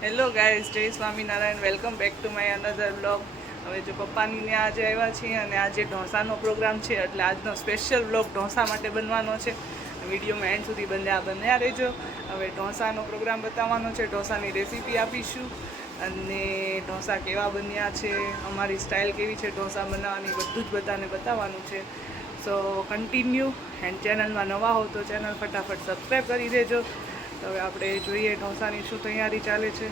Hello guys, જય Swaminarayan. Welcome back to my another blog. હવે જો પપ્પાની ત્યાં આજે આવ્યા છીએ અને આજે ઢોસાનો પ્રોગ્રામ છે, એટલે આજનો સ્પેશિયલ બ્લોગ ઢોસા માટે બનવાનો છે. વિડીયોમાં એન્ડ સુધી બન્યા રહેજો. હવે ઢોસાનો પ્રોગ્રામ બતાવવાનો છે, ઢોસાની રેસીપી આપીશું અને ઢોસા કેવા બન્યા છે, અમારી સ્ટાઇલ કેવી છે ઢોસા બનાવવાની, બધું જ બધાને બતાવવાનું છે. સો કન્ટિન્યુ. એન્ડ ચેનલમાં નવા હો તો ચેનલ ફટાફટ સબસ્ક્રાઈબ કરી દેજો. તો હવે આપણે જોઈએ ઢોસાની શું તૈયારી ચાલે છે.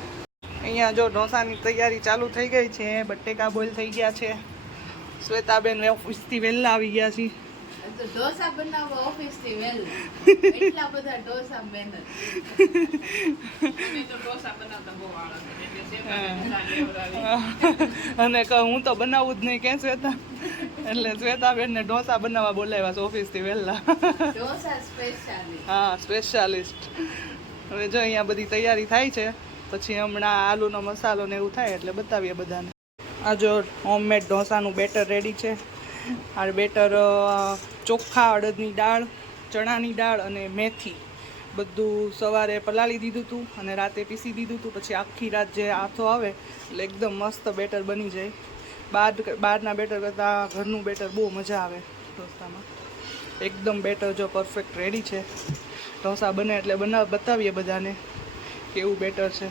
અહીંયા જો ઢોસાની તૈયારી ચાલુ થઈ ગઈ છે, બટેકા બોઇલ થઈ ગયા છે. શ્વેતાબેન ઓફિસથી વહેલા આવી ગયા છે. ઢોસા બનાવવા ઓફિસથી વહેલા એટલા બધા ઢોસા મહેનત તો ઢોસા બનાવતા બહુ અને હું તો બનાવું જ નહીં કે શ્વેતા, એટલે શ્વેતાબેનને ઢોસા બનાવવા બોલાવ્યા છે ઓફિસથી વહેલા. ઢોસા સ્પેશિયાલિસ્ટ. હા, સ્પેશિયાલિસ્ટ. હવે જો અહીંયા બધી તૈયારી થાય છે, પછી હમણાં આલુનો મસાલો ને એવું થાય એટલે બતાવીએ બધાને. આ જો હોમમેડ ઢોસાનું બેટર રેડી છે. આ બેટર ચોખ્ખા અડદની દાળ, ચણાની દાળ અને મેથી બધું સવારે પલાળી દીધું હતું અને રાતે પીસી દીધું હતું. પછી આખી રાત જે આથો આવે એટલે એકદમ મસ્ત બેટર બની જાય. બહારના બેટર કરતાં ઘરનું બેટર બહુ મજા આવે ઢોસામાં. એકદમ બેટર જો પરફેક્ટ રેડી છે. ઢોસા બને એટલે બતાવીએ બધાને કેવું બેટર છે.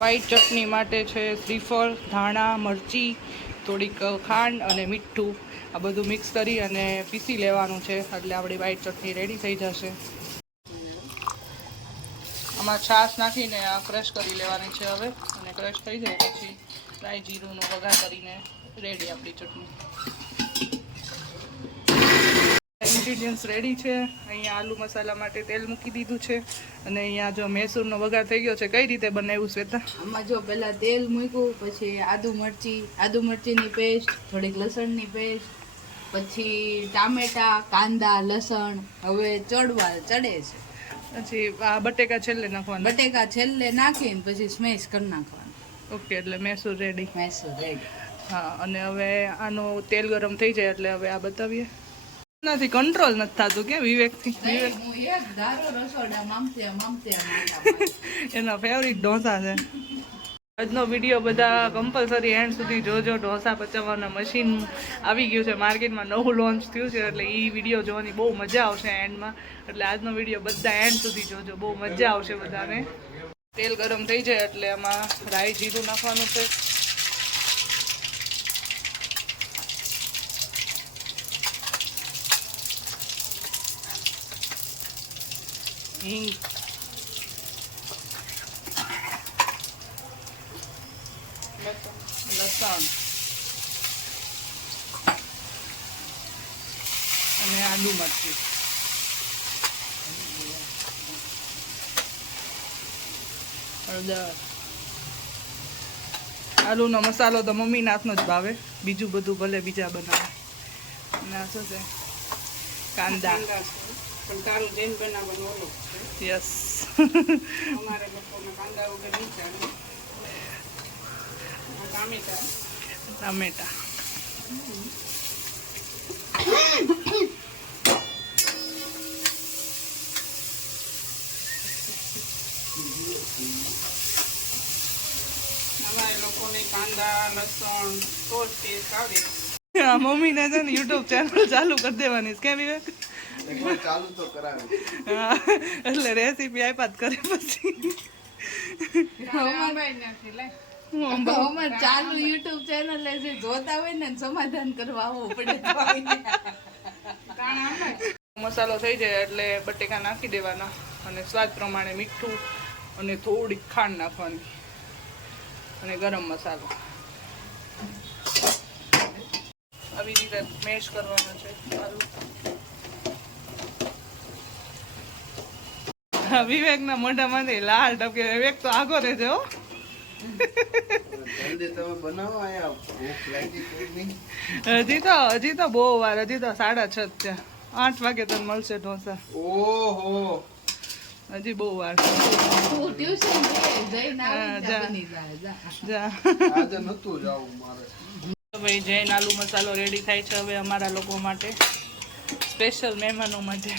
વ્હાઈટ ચટણી માટે છે શ્રીફળ, ધાણા, મરચી, થોડીક ખાંડ અને મીઠું, આ બધું મિક્સ કરી અને પીસી લેવાનું છે એટલે આપણી વ્હાઈટ ચટણી રેડી થઈ જશે. આમાં છાશ નાખીને આ ક્રશ કરી લેવાની છે હવે, અને ક્રશ થઈ જાય પછી રાઈ જીરુંનો વઘાર કરીને રેડી આપણી ચટણી. ઇન્ગ્રીડિયન્ટ્સ રેડી છે. અહીંયા આલુ મસાલા માટે તેલ મૂકી દીધું છે અને અહીંયા જો મૈસૂરનો વઘાર થઈ ગયો છે. કઈ રીતે બનાવ્યું શ્વેતા? આમાં જો પહેલા તેલ મૂક્યું, પછી આદુ મરચીની પેસ્ટ, થોડીક લસણની પેસ્ટ, પછી ટામેટા, કાંદા, લસણ હવે ચડે છે. પછી આ બટેકા છેલ્લે નાખવાના. બટેકા છેલ્લે નાખીને પછી સ્મેશ કરી નાખવાનું. ઓકે, એટલે મૈસૂર રેડી. મૈસૂર રેડી. હા, અને હવે આનો તેલ ગરમ થઈ જાય એટલે હવે આ બતાવીએ. નથી કંટ્રોલ નથી થતું કે વિવેકથી. એના ફેવરિટ ઢોસા છે. આજનો વિડીયો બધા કમ્પલસરી એન્ડ સુધી જોજો. ઢોસા પચાવવાના મશીન આવી ગયું છે માર્કેટમાં, નવું લોન્ચ થયું છે એટલે એ વિડીયો જોવાની બહુ મજા આવશે એન્ડમાં. એટલે આજનો વિડીયો બધા એન્ડ સુધી જોજો, બહુ મજા આવશે બધાને. તેલ ગરમ થઈ જાય એટલે એમાં રાઈ જીરું નાખવાનું છે. હિંગ, લસણ અને આદુ મરચી. હળદર. આલુનો મસાલો તો મમ્મીના હાથનો જ ભાવે, બીજું બધું ભલે બીજા બનાવે. અને આ શું છે? કાંદા. પણ તારું જૈન બનાવવાનું ઓલું છે. યસ. અમારે લોકોને કાંદા વગર નહીં ચાલે. ટામેટા. અમારે લોકોને કાંદા, લસણ તો જ ટેસ્ટ આવે. મમ્મીને છે ને યુટ્યુબ ચેનલ ચાલુ કરી દેવાની કે વિવેક? ચાલુ તો કરાવે. હા, એટલે રેસીપી આપ્યા જ કરે પછી. ચાલુ યુટ્યુબ ચેનલ જે જોતા હોય ને સમાધાન કરવા આવવું પડે. મસાલો થઈ જાય એટલે બટેકા નાખી દેવાના અને સ્વાદ પ્રમાણે મીઠું અને થોડીક ખાંડ નાખવાની અને ગરમ મસાલો. આવી રીતે મેશ કરવાના છે. વિવેકના મોઢામાંથી લાલ ટપકે. વિવેક તો આગો રહેશે હો. જલ્દી તમે બનાવો, આયા ભૂખ લાગી કોઈ નહીં. હજી તો બહુ વાર, હજી તો 6:30 છે. 8 વાગે તને મળશે ઢોસા. ઓહો, હજી બહુ વાર. આજે નતું જાવું મારે. ભાઈ જૈન આલુ મસાલો રેડી થાય છે હવે અમારા લોકો માટે, સ્પેશિયલ મહેમાનો માટે.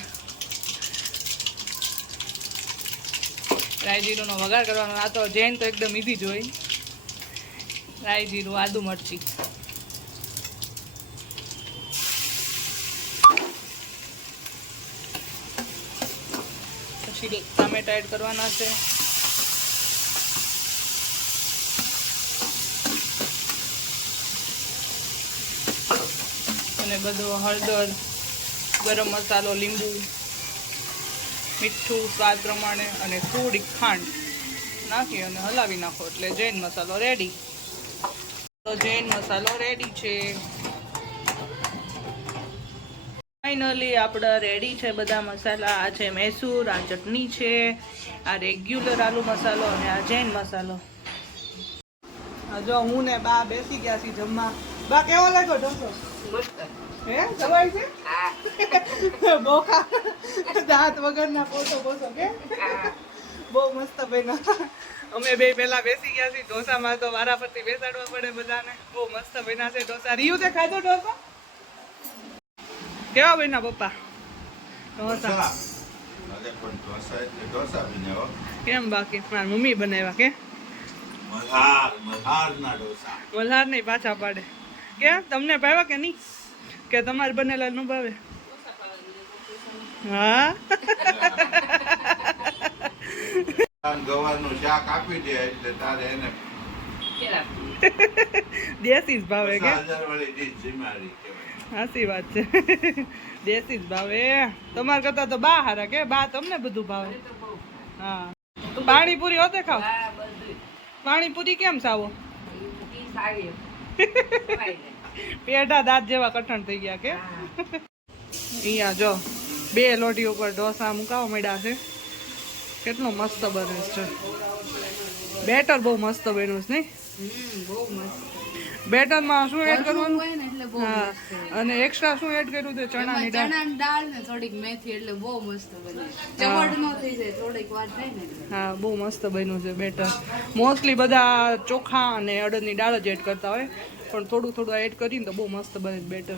રાઈ જીરુંનો વઘાર કરવાનો. આ તો જૈન તો એકદમ ઈઝી જ હોય. રાઈ જીરું, આદુ મરચી, પછી ટામેટા એડ કરવાના છે. અને બધું હળદર, ગરમ મસાલો, લીંબુ, મીઠું સ્વાદ પ્રમાણે અને થોડીક ખાંડ નાખી અને હલાવી નાખો એટલે જૈન મસાલો રેડી. તો જૈન મસાલો રેડી છે. ફાઇનલી આપણા રેડી છે બધા મસાલા. આ છે મૈસૂર, આ ચટણી છે, આ રેગ્યુલર આલુ મસાલો અને આ જૈન મસાલો. જો હું ને બા બેસી ગયા છીએ જમવા. બા કેવો લાગ્યો ઢોસો? હે દવાઈ છે? બોખા દાંત વગરના પોતો પોતો કે બહુ મસ્ત બન્યા. અમે બે પેલા બેસી ગયા છીએ ઢોસામાં, તો વારા પરથી બેસાડવા પડે બધાને. બહુ મસ્ત બન્યા છે ઢોસા. રિયુ તે ખાધો ઢોસો? કેવા બન્યા પપ્પા ઢોસા? કેમ બાકી મારી મમ્મી બનાવ્યા કે મલ્હાર નહીં પાછા પાડે કે તમને ભાવ્યા કે નહીં? કે તમારે બનેલા નું ભાવે? હા ગવાનું શાક આપી દે એટલે તારે એને દેશી જ ભાવે કે? વાળી ડીશ જીમાડી કહેવાય. સાચી વાત છે. દેશી જ ભાવે. તમારા કરતા તો બા હારા કે બા તમને બધું ભાવે. હા પાણીપુરી હોતે ખાવ? પાણીપુરી કેમ સાવો? પેઢા દાંત જેવા કઠણ થઈ ગયા કે? અહીંયા જો 2 લોટી ઉપર ઢોસા મુકાવા મળ્યા છે. કેટલું મસ્ત બને છે. બેટર બહુ મસ્ત બન્યું છે નહીં? બહુ મસ્ત. બેટરમાં શું એડ કરવાનું? હોય ને એટલે બહુ હા મસ્ત. અને એક્સ્ટ્રા શું એડ કર્યું છે? ચણાની દાળ. ચણાની દાળ ને થોડીક મેથી એટલે બહુ મસ્ત બને. ચવડ નો થઈ જાય, થોડીક વાર થાય ને એટલે. હા બહુ મસ્ત બન્યું છે બેટર. મોસ્ટલી બધા ચોખા અને અડદની દાળ જ એડ કરતા હોય, પણ થોડું થોડું એડ કરીને તો બહુ મસ્ત બને બેટર.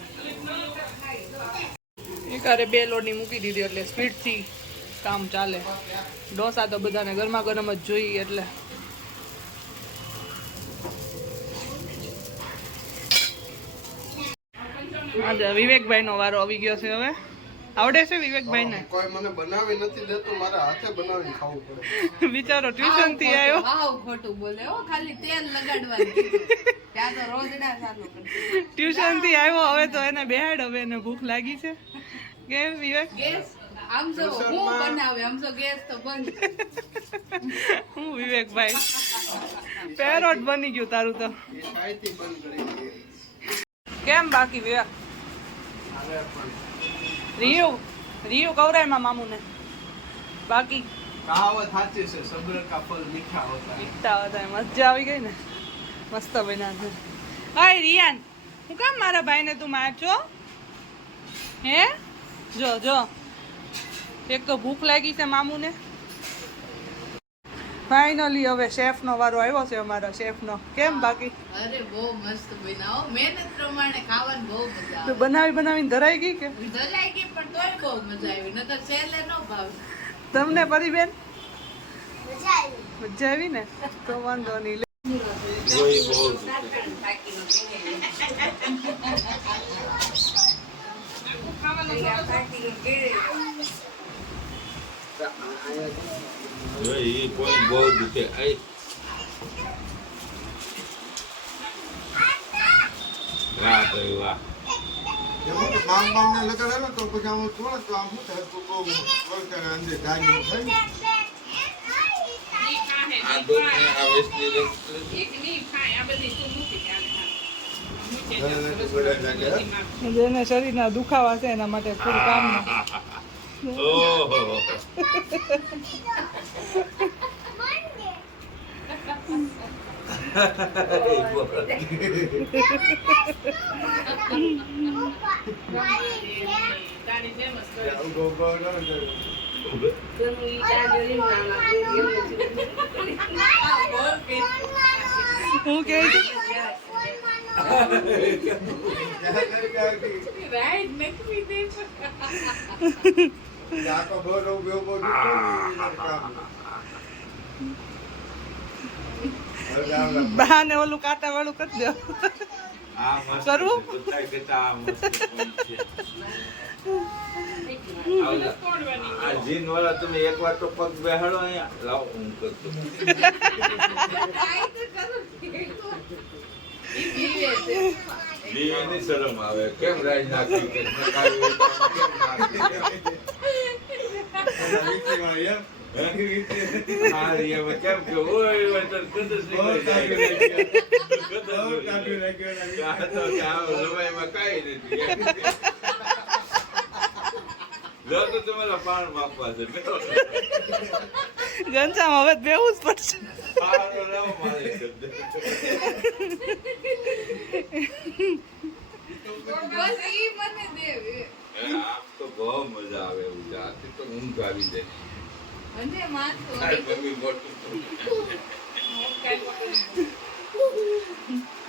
એકારે 2 લોટની મૂકી દીધી એટલે સ્પીડથી કામ ચાલે. ઢોસા તો બધાને ગરમા ગરમ જ જોઈએ એટલે. વિવેકભાઈ નો વારો આવી ગયો છે હવે. આવડે છે વિવેકભાઈ ને? કોઈ મને બનાવી નથી દેતું, મારા હાથે બનાવીને ખાવું પડે. બિચારો ટ્યુશન થી આવ્યો. હાવ ખોટું બોલે હો, ખાલી તેલ લગાડવાનું કીધું. ત્યાં તો રોજડા ચાલુ કરી. ટ્યુશન થી આવ્યો હવે તો એને બેહાડ. હવે એને ભૂખ લાગી છે કેમ વિવેક? ગેસ આમ જો હું બનાવે, આમ જો ગેસ તો બંધ. હું વિવેકભાઈ પેરોટ બની ગયું તારું તો. એ કાંઈથી બંધ કરી દઈએ. કેમ બાકી વિવેક? હાલે પણ રિયુ કવરાયમાં મામુને બાકી કહાવત સાચી છે, સબ્ર કા ફલ મીઠા હોતા હૈ. મીઠા હતા. મજા આવી ગઈ ને? મસ્ત બન્યા છે. હાય રિયાન, હું કામ મારા ભાઈને તું મારજો? હે જો જો એક તો ભૂખ લાગી છે મામુને. ફાઇનલી હવે શેફનો વારો આવ્યો છે. અમારા શેફનો. કેમ બાકી? અરે બહુ મસ્ત બનાવો. મહેનત પ્રમાણે ખાવાનું બહુ મજા તું આવે. બનાવીને ધરાઈ ગઈ કે? ધરાઈ ગઈ પણ તોય બહુ મજા આવી. નતર છેલ્લે ન ભાવે. તમને પરિબેન મજા આવી ને? તો વાંધો નહીં. જોઈ બહુ જોઈ કોઈ બહુ દુખે. વાહ ભાઈ વાહ. માંગ માંગને લગાડેલો તો પછી આમ થોડુંક તો આમ શું થાય તો બહુ વળતર અંદર ગાડી થાય. આ દો આ વેસ્ટની જેને શરીરના દુખાવા છે એના માટે થોડું કામ ઓહો હું કે Right, make me this. બહાને ઓલું કાંટા વાળું કરી દો. આ મસ્ત કરવું? છે. બધાય કહેતા આ મસ્ત point છે. આ જીન વાળા તમે એકવાર તો પગ બેહાડો અહીંયા લાવો હું કરતો એની શરમ આવે કેમ રાજ નાખી કે નકારી હોય તો કેમ નાખી? હા રિયા કેમ કે ઓય ઓય તો કદસ નીકળી જાય આ તો કે આ લવાઈમાં કાંઈ નથી જો તો તમારા પાણ માપવા છે ઘનશ્યામ હવે બેવું જ પડશે. આ તો લાવો મારે કરી દે. બસ ઈ મને દેવ આમ તો બહુ મજા આવે એવું છે આથી તો ઊંઘ આવી જાય અને માથું તારી મમ્મી મોટું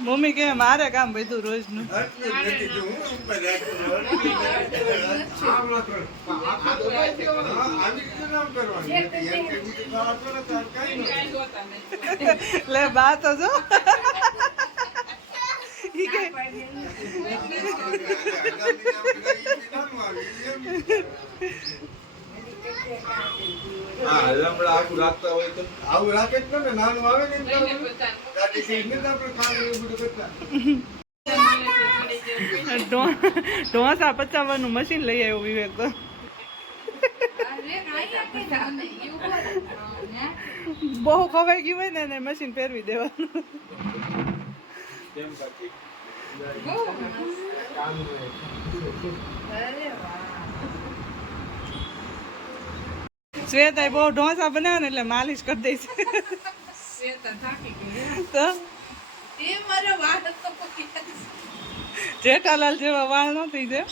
મમ્મી કે મારે કામ બધું રોજનું. લે બા તો જો ઈ કે હા લમડા આખું રાખતા હોય તો આવું રાખે જ ને નાનું આવે ને એમ કરવાનું. દાદી કઈ નથી આપણે ખાવાનું એવું બધું કરતા. ઢોસા પચાવવાનું મશીન લઈ આવ્યો વિવેક તો. બહુ ખવાઈ ગયું હોય ને એને મશીન ફેરવી દેવાનું. કેમ કાકી શ્વેતા બહુ ઢોસા બનાવે ને એટલે માલિશ કરી દે છે તો જેઠાલાલ જેવા વાળ ન થઈ જાય.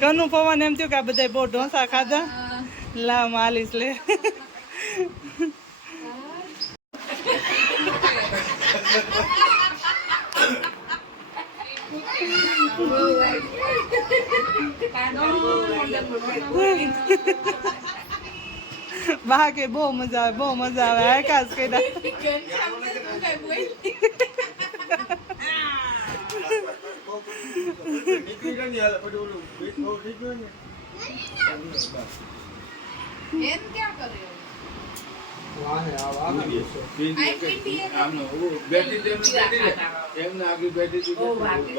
કનું પવન એમ થયું કે આ બધા બહુ ઢોસા ખાધા લા માલિશ લે. બા કે બહુ મજા આવે બહુ મજા આવે આકાશ કે નીકળી જાય ને યાર, પછી ઓલું બીટ બહુ થઈ ગયું ને. એમ ક્યાં કર્યો વાહે આવ આગળ બેસો. આમનો બેઠી તેમ બેઠી ને એમને આગળ બેઠી હતી બહુ વાગે.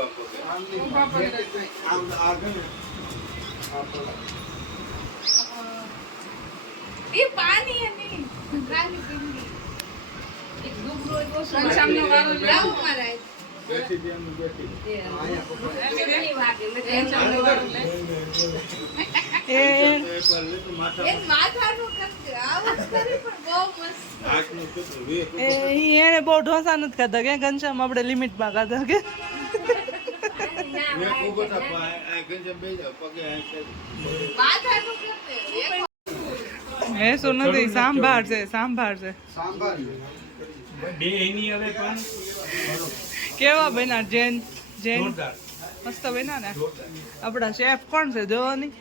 આમ આગળ ને. આ પેલા. એ પાણી હે નહીં ખાલી પીંડી એક ડુબરો એ બહુ ઘનશ્યામનો વારો લે. લાવ મારા બેઠી તેમ બેઠી અહીંયા પકડ. ઘણી વાગે ઘનશ્યામનો વારો લે એ એકવાર લે તો માથા એ માથાનું કરજે આવાજ કરી પણ બહુ મસ્ત આંખનું કૂતરું વે એને બહુ ઢોસા નથી ખાધા કે ઘનશ્યામ આપણે લિમિટમાં ખાધા કે મેં ખૂબ હતા પણ આ ગંજમ બેસી જાવ પગે આ માથાનું કરજે ભેંસો નથી સાંભાર છે સાંભાર છે. સાંભાર. કેવા બન્યા જૈન જૈન મસ્ત બન્યા ને. આપણા શેફ કોણ છે જોવો ની.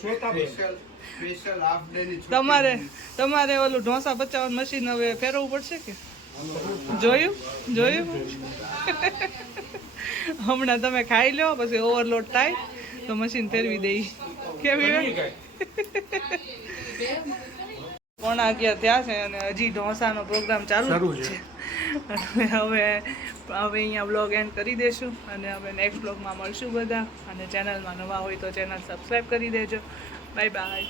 સ્પેશિયલ હાફ ડે ની છૂટી. તમારે ઓલું ઢોસા પચાવવાનું મશીન હવે ફેરવવું પડશે કે જોયું જોયું હમણાં તમે ખાઈ લો પછી ઓવરલોડ થાય તો મશીન ફેરવી દઈ કેવી 11:30 થયા છે અને હજી ઢોસાનો પ્રોગ્રામ ચાલુ જ છે. હવે અહીંયા બ્લોગ એન્ડ કરી દેશું અને હવે નેક્સ્ટ બ્લોગમાં મળશું બધા અને ચેનલમાં નવા હોય તો ચેનલ સબસ્ક્રાઈબ કરી દેજો. Bye bye.